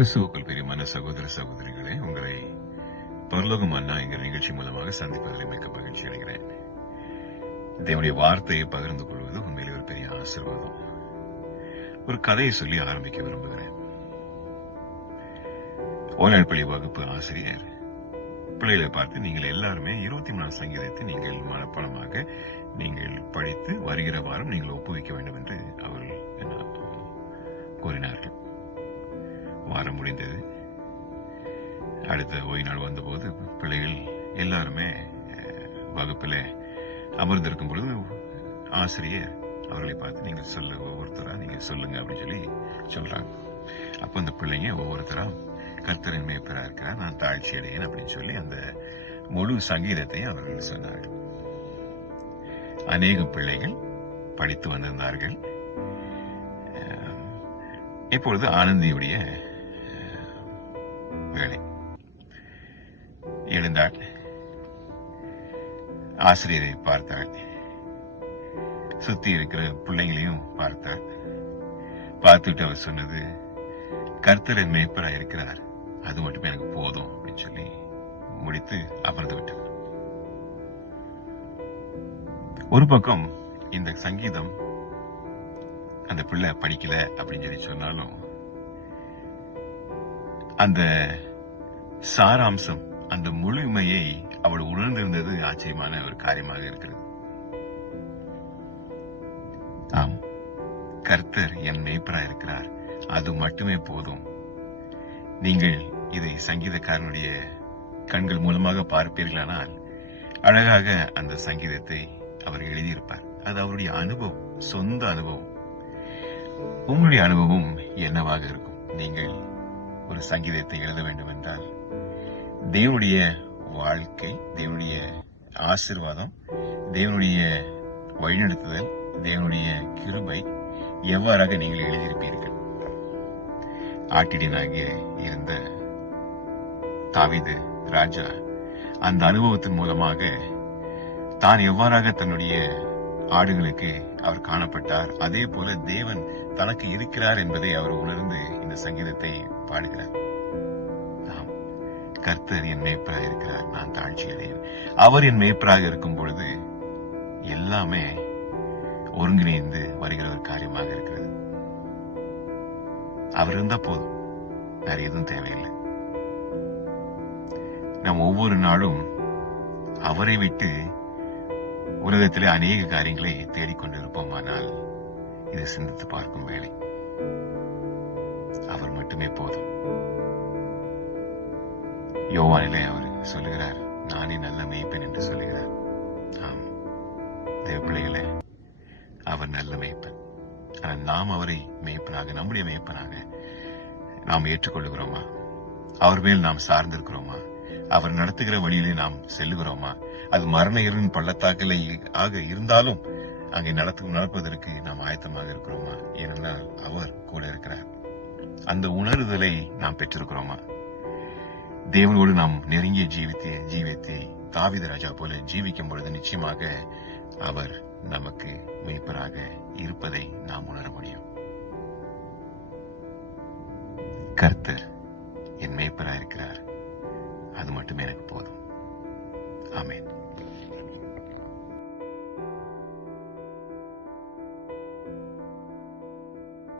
கிறிஸ்துவுக்குள் பிரியமான சகோதர சகோதரிகளே, உங்களை பரலோகம் அண்ணா என்கிற நிகழ்ச்சி மூலமாக சந்திப்பதில் மிக்க மகிழ்ச்சி அடைகிறேன். தேவனுடைய வார்த்தையை பகிர்ந்து கொள்வது உண்மையிலே ஒரு பெரிய ஆசீர்வாதம். ஒரு கதையை சொல்லி ஆரம்பிக்க விரும்புகிறேன். ஓநாள்பள்ளி வகுப்பு ஆசிரியர் பிள்ளைகளை பார்த்து, நீங்கள் எல்லாருமே 23 சங்கீதத்தை நீங்கள் மனப்பாடமாக நீங்கள் படித்து வருகிற வாரம் நீங்கள் ஒப்புவிக்க வேண்டும் என்று அவர்கள் கூறினார்கள். வாரம் முடிந்தது. அடுத்த ஓய்வு நாள் வந்தபோது பிள்ளைகள் எல்லாருமே வகுப்பில் அமர்ந்திருக்கும் பொழுது ஆசிரியர் அவர்களை பார்த்து, நீங்கள் ஒவ்வொருத்தரா நீங்க சொல்லுங்க அப்படின்னு சொல்லி சொல்றாங்க. அப்ப அந்த பிள்ளைங்க ஒவ்வொருத்தரா கர்த்தரின் மேய்ப்பராக இருக்கிறார், நான் தாழ்ச்சி அடையேன் அப்படின்னு சொல்லி அந்த முழு சங்கீதத்தையும் அவர்கள் சொன்னார்கள். அநேக பிள்ளைகள் படித்து வந்திருந்தார்கள். இப்பொழுது ஆனந்தியுடைய வேலை. எழுந்தாள், ஆசிரியரை பார்த்தாள், சுத்தி இருக்கிற பிள்ளைங்களையும் பார்த்தாள். பார்த்துட்டு அவர் சொன்னது, கர்த்தர் என் மேய்ப்பராக இருக்கிறார், அது மட்டுமே எனக்கு போதும் அப்படின்னு சொல்லி முடித்து அமர்ந்து விட்டார். ஒரு பக்கம் இந்த சங்கீதம் அந்த பிள்ளை படிக்கல அப்படின்னு சொல்லி சொன்னாலும் அந்த சாராம்சம், அந்த முழுமையை அவள் உணர்ந்திருந்தது ஆச்சரியமான ஒரு காரியமாக இருக்கிறது. ஆம், கர்த்தர் என் மேய்ப்பராக இருக்கிறார், அது மட்டுமே போதும். நீங்கள் இதை சங்கீதக்காரனுடைய கண்கள் மூலமாக பார்ப்பீர்களானால் அழகாக அந்த சங்கீதத்தை அவர் எழுதியிருப்பார். அது அவருடைய அனுபவம், சொந்த அனுபவம். உங்களுடைய அனுபவம் என்னவாக இருக்கும்? நீங்கள் ஒரு சங்கீதத்தை எழுத வேண்டும் என்றால் தேவனுடைய வாழ்க்கை, தேவனுடைய ஆசீர்வாதம், தேவனுடைய வழிநடத்துதல், தேவனுடைய கிருபை எவ்வாறாக நீங்கள் எழுதியிருப்பீர்கள்? ஆட்டிடியனாகிய இருந்த தாவீது ராஜா அந்த அனுபவத்தின் மூலமாக தான் எவ்வாறாக தன்னுடைய ஆடுகளுக்கு அவர் காணப்பட்டார், அதே போல தேவன் தனக்கு இருக்கிறார் என்பதை அவர் உணர்ந்து இந்த சங்கீதத்தை பாடுகிறார். கர்த்தர் என் மேய்ப்பராக இருக்கிறார், நான் தாழ்ச்சி அடையேன். அவர் என் மேய்ப்பராக இருக்கும் பொழுது எல்லாமே ஒருங்கிணைந்து வருகிற ஒரு காரியமாக இருக்கிறது. அவர் இருந்தா போதும், வேற எதுவும் தேவையில்லை. நாம் ஒவ்வொரு நாளும் அவரை விட்டு உலகத்திலே அநேக காரியங்களை தேடிக்கொண்டிருப்போமானால் இதை சிந்தித்து பார்க்கும் வேலை. அவர் மட்டுமே போதும். யோவானிலே அவர் சொல்லுகிறார், நானே நல்ல மேய்ப்பன் என்று சொல்லுகிறார். ஆம் தேவ பிள்ளைகளே, அவர் நல்ல மேய்ப்பன். ஆனால் நாம் அவரை மேய்ப்பனாக, நம்முடைய மேய்ப்பனாக நாம் ஏற்றுக்கொள்ளுகிறோமா? அவர் மேல் நாம் சார்ந்திருக்கிறோமா? அவர் நடத்துகிற வழியிலே நாம் செல்லுகிறோமா? அது மரண இருளின் பள்ளத்தாக்கில் ஆக இருந்தாலும் அங்கே நடப்பதற்கு நாம் ஆயத்தமாக இருக்கிறோமா? ஏனென்றால் அவர் கூட இருக்கிறார். அந்த உணர்தலை நாம் பெற்றிருக்கிறோமா? தேவனோடு நாம் நெருங்கிய ஜீவித்தை தாவீது ராஜா போல ஜீவிக்கும் பொழுது நிச்சயமாக அவர் நமக்கு மேய்ப்பராக இருப்பதை நாம் உணர முடியும். கர்த்தர் என் மேய்ப்பராக இருக்கிறார், அது மட்டுமே எனக்கு போதும். ஆமென்.